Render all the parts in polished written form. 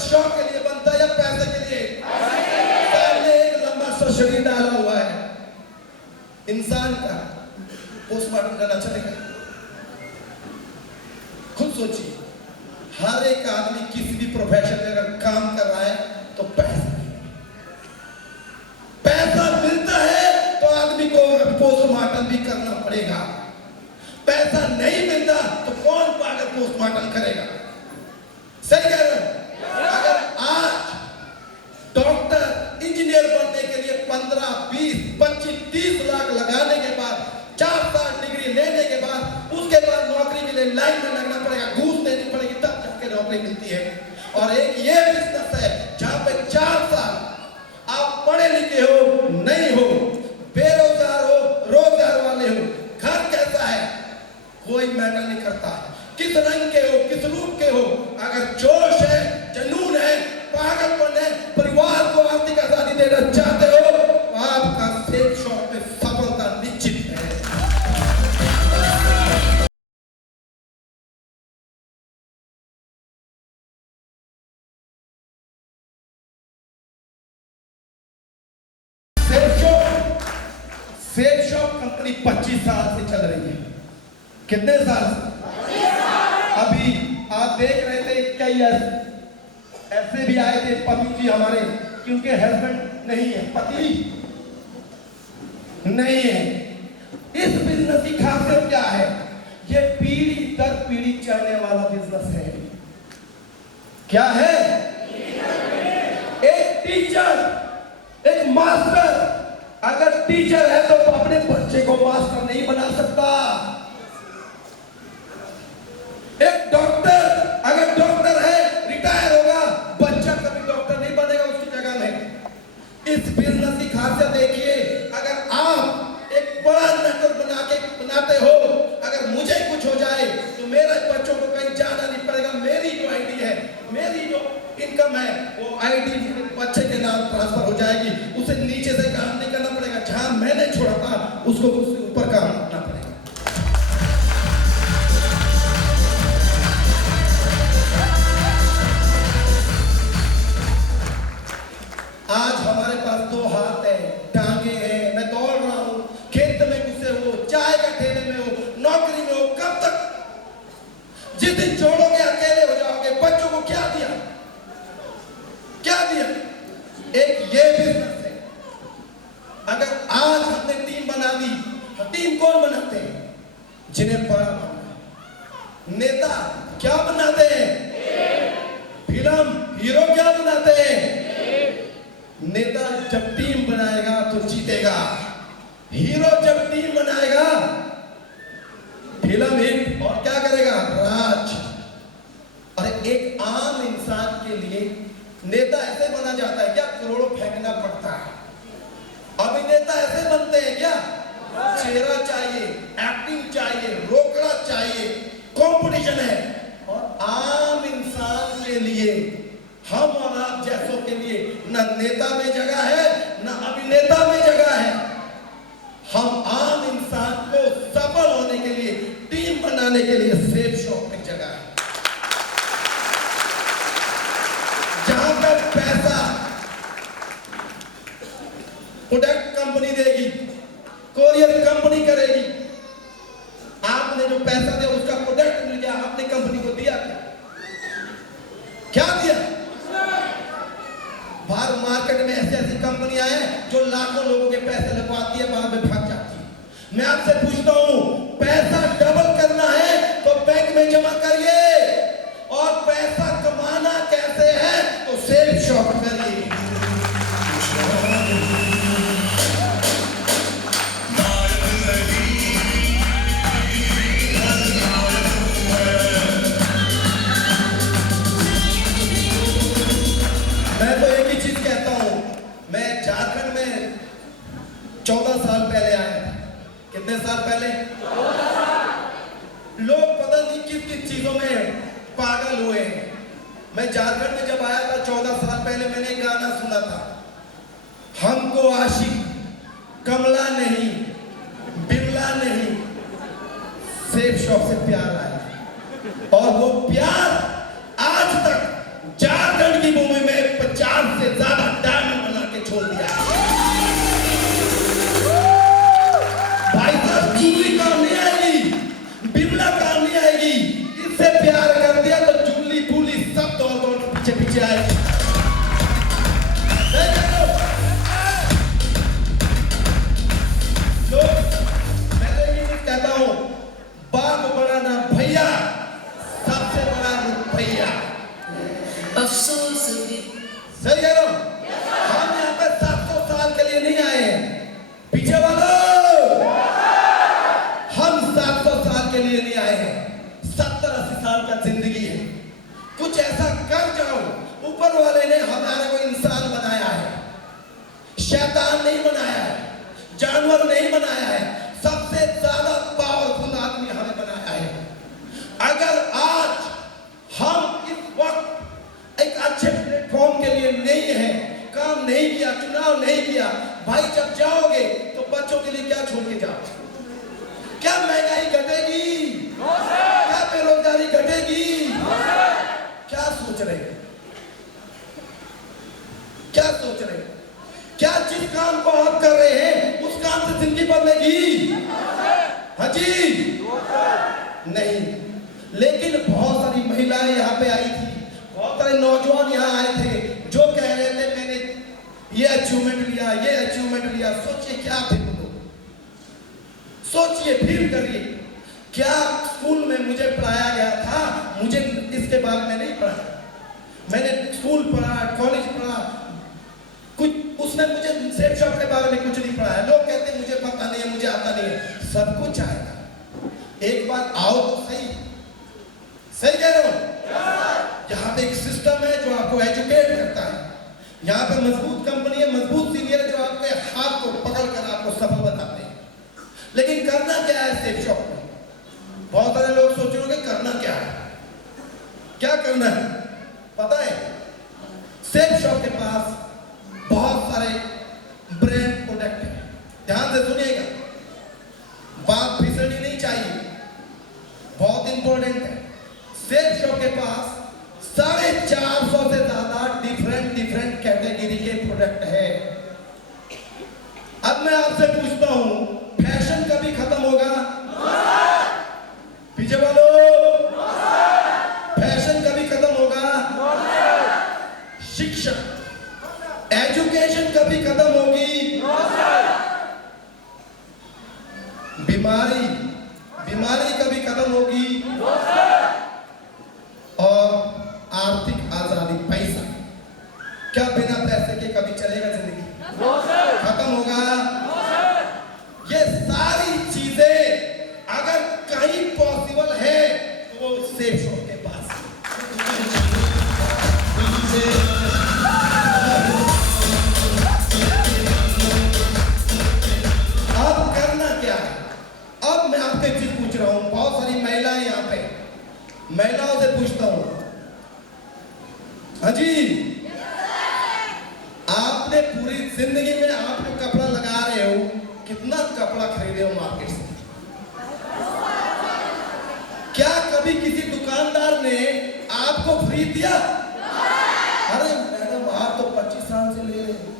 शौक के लिए बनता है या पैसे के लिए? सामने एक लंबा सा शरीर डाला हुआ है इंसान का, पोस्टमार्टम करना चलेगा? खुद सोचिए, हर एक आदमी किसी भी प्रोफेशन में अगर काम कर रहा है तो पैसा मिलता है तो आदमी को पोस्टमार्टम भी करना पड़ेगा। पैसा नहीं मिलता तो कौन पागल पोस्टमार्टम करेगा? सही कह रहे हो? अगर आज डॉक्टर इंजीनियर बनने के लिए 15, 20, 25, 30 लाख लगाने के बाद 4 साल डिग्री लेने के बाद उसके बाद नौकरी के लिए लाइन में लगना पड़ेगा, घूस देनी पड़ेगी, तब जाके नौकरी मिलती है। और एक ये बिजनेस है जहां पे 4 साल आप पढ़े लिखे हो नहीं हो, बेरोजगार हो, रोजगार वाले हो, घर कैसा है कोई मैटर नहीं करता, किस रंग के हो, किस रूप के हो, अगर जोश है, जुनून है, पागलपन है, परिवार को आर्थिक आजादी देना चाहते हो तो आपका सेल शॉप में सफलता निश्चित है। सेल शॉप कंपनी 25 साल से चल रही है। कितने साल से? अभी आप देख रहे थे कई ऐसे भी आए थे पति जी हमारे कि उनके हस्बैंड नहीं है, पति नहीं है। इस बिजनेस की खासियत क्या है? ये पीढ़ी दर पीढ़ी चलने वाला बिजनेस है। क्या है? एक टीचर, एक मास्टर, अगर टीचर है तो अपने बच्चे को मास्टर नहीं बना सकता। एक डॉक्टर अगर डॉक्टर है, रिटायर होगा, बच्चा कभी डॉक्टर नहीं बनेगा उसकी जगह में। इस बिजनेस की खासियत देखिए, अगर आप एक बड़ा नेटवर्क बनाते हो, अगर मुझे कुछ हो जाए तो मेरे बच्चों को कहीं जाना नहीं पड़ेगा। मेरी जो आईडी है, मेरी जो इनकम है, वो आईडी बच्चे के नाम ट्रांसफर हो जाएगी। उसे नीचे से काम नहीं करना पड़ेगा, जहां मैंने छोड़ा था उसको उससे ऊपर काम करना पड़ेगा। आज हमारे पास 2 हाथ है, टांगे हैं, मैं दौड़ रहा हूं, खेत में घुसे हो, चाय का ठेले में हो, नौकरी में हो, कब तक? जिस दिन छोड़ोगे अकेले हो जाओगे। बच्चों को क्या दिया? क्या दिया? एक ये बिजनेस है। अगर आज हमने टीम बना दी, टीम कौन बनाते हैं? जिन्हें बड़ा बनना। नेता क्या बनाते हैं? फिल्म हीरो क्या बनाते हैं? नेता जब टीम बनाएगा तो जीतेगा, हीरो जब टीम बनाएगा फिल्म हिट और क्या करेगा? राज। और एक आम इंसान के लिए नेता ऐसे बना जाता है क्या? करोड़ों फेंकना पड़ता है। अभिनेता ऐसे बनते हैं क्या? चेहरा चाहिए, एक्टिंग चाहिए, रोकड़ा चाहिए, कंपटीशन है। और आम इंसान के लिए, हम और आप जैसों के लिए न नेता में जगह है, न अभिनेता में जगह है। हम आम इंसान को सफल होने के लिए, टीम बनाने के लिए सेल शॉप में जगह है, जहां पर पैसा प्रोडक्ट कंपनी देगी, कोरियर कंपनी करेगी। आपने जो पैसा दिया उसका प्रोडक्ट मिल गया, आपने कंपनी को दिया क्या? क्या दिया? बाहर मार्केट में ऐसी ऐसी कंपनियां हैं जो लाखों लोगों के पैसे लगवाती है, बाद में भाग जाती है। मैं आपसे पूछता हूं, पैसा डबल करना है तो बैंक में जमा करिए, और पैसा कमाना कैसे है तो सेल शॉप करिए। मैं तो एक ही चीज कहता हूं, मैं झारखंड में 14 साल पहले आया था। कितने साल पहले? 14 साल। लोग पता नहीं किस किस चीजों में पागल हुए हैं। मैं झारखंड में जब आया था 14 साल पहले, मैंने एक गाना सुना था, हमको आशिक कमला नहीं, बिरला नहीं, सेल शॉप से प्यार आया। और वो प्यार आज तक झारखंड की से ज्यादा डायमंड बना के छोड़ दिया। भाई साहब जूली काम नहीं आएगी, बिमला काम नहीं आएगी, इससे प्यार कर दिया तो जूली पूली सब दौड़ दौड़ के पीछे पीछे आएगी। मैं तो ये कहता हूं, बाप बड़ा ना भैया, सबसे बड़ा भैया। अफसोस सही कह रहा हूं। हम यहाँ पे 700 साल के लिए नहीं आए हैं, पीछे वालों, हम 700 साल के लिए नहीं आए हैं। 70-80 साल का जिंदगी है, कुछ ऐसा कर जाओ। ऊपर वाले ने हमारे को इंसान बनाया है, शैतान नहीं बनाया है, जानवर नहीं बनाया है, सबसे ज्यादा पावरफुल आदमी हमें बनाया है। अगर आज हम इस वक्त एक अच्छे प्लेटफॉर्म के लिए नहीं है, काम नहीं किया, चुनाव नहीं किया, भाई जब जाओगे तो बच्चों के लिए क्या छोड़ के जाओ? क्या महंगाई घटेगी? क्या बेरोजगारी घटेगी? क्या सोच रहे हैं? क्या सोच रहे हैं? क्या जिस काम को आप कर रहे हैं उस काम से जिंदगी बदलेगी? हाँ जी नहीं। लेकिन बहुत सारी महिलाएं यहाँ पे आई थी, बहुत सारे नौजवान यहाँ आए थे जो कह रहे थे मैंने ये अचीवमेंट लिया, ये अचीवमेंट लिया। सोचिए क्या थे वो लोग, सोचिए फिर करिए। क्या स्कूल में मुझे पढ़ाया गया था? मुझे इसके बारे में नहीं पढ़ा। मैंने स्कूल पढ़ा, कॉलेज पढ़ा, कुछ उसने मुझे सेट शॉप के बारे में कुछ नहीं पढ़ाया। लोग कहते हैं मुझे पता नहीं है, मुझे आता नहीं है। सब कुछ आएगा, एक बार आओ तो सही। सही कह रहे हो? यहाँ पे एक सिस्टम है जो आपको एजुकेट करता है। यहाँ पे मजबूत कंपनी है, मजबूत सीनियर जो आपके हाथ को पकड़ कर आपको सफल बताते हैं। लेकिन करना क्या है सेट शॉप में? बहुत सारे लोग सोच रहे होंगे करना क्या है, क्या करना है पता है? सेट शॉप के पास बहुत सारे ब्रांड प्रोडक्ट है। ध्यान से सुनिएगा, बात फिसलनी नहीं चाहिए, बहुत इंपॉर्टेंट है। सेट शॉप के पास 450 से ज्यादा डिफरेंट कैटेगरी के प्रोडक्ट है। अब मैं आपसे पूछता हूं, फैशन कभी खत्म होगा? पीछे वालों, फैशन कभी खत्म होगा? शिक्षा, एजुकेशन कभी खत्म होगी? बीमारी कभी खत्म होगी? और आर्थिक आजादी, पैसा, क्या बिना पैसे के कभी चलेगा जिंदगी? खत्म होगा? ये सारी चीजें अगर कहीं पॉसिबल है तो वो सेफ शॉप के पास। अब करना क्या है? अब मैं आपसे एक चीज पूछ रहा हूं, बहुत सारी महिलाएं यहाँ पे, महिलाओं से पूछता हूं, हाँ जी, आपने पूरी जिंदगी में आप जो कपड़ा लगा रहे हो, कितना कपड़ा खरीदे हो मार्केट से? क्या कभी किसी दुकानदार ने आपको फ्री दिया? अरे मैडम आप तो 25 साल से ले रहे हैं,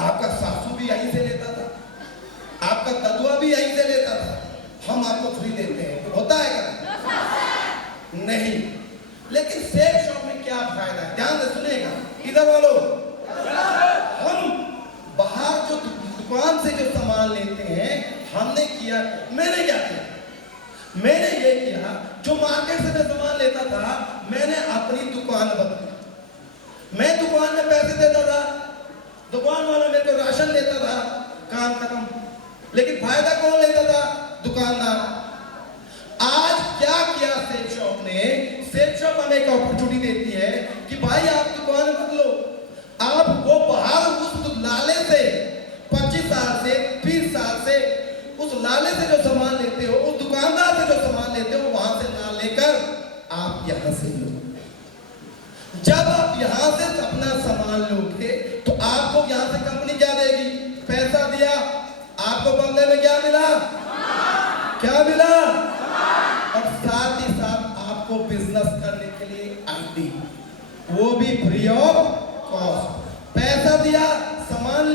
आपका सासू भी यहीं से लेता था, आपका ददुआ भी यहीं से लेता था, हम आपको फ्री देते हैं, तो होता है क्या? नहीं। लेकिन सेल शॉप में क्या फायदा है? ध्यान से सुनिएगा इधर वालों, हम बाहर जो दुकान से जो सामान लेते हैं, हमने किया, मैंने क्या किया? मैंने ये किया, जो मार्केट से मैं सामान लेता था, मैंने अपनी दुकान बदली। मैं दुकान में पैसे देता था, दुकान वाला मेरे को राशन देता था, काम खत्म। लेकिन फायदा कौन लेता था? दुकानदार। आज क्या किया सेल शॉप ने? सेल शॉप हमें एक अपॉर्चुनिटी देती है कि भाई आप दुकान बदलो, आप वो बाहर उस लाले से 25 साल से 30 साल से उस लाले से जो सामान लेते हो, उस दुकानदार से जो सामान लेते हो, वहां से ना लेकर आप यहां से लो। जब आप यहां से अपना सामान लोगे तो आपको यहां से कंपनी क्या देगी? पैसा दिया, आपको बदले में क्या मिला? क्या मिला? और साथ ही साथ आपको बिजनेस करने के लिए आईडी, वो भी फ्री ऑफ कॉस्ट। पैसा दिया, सामान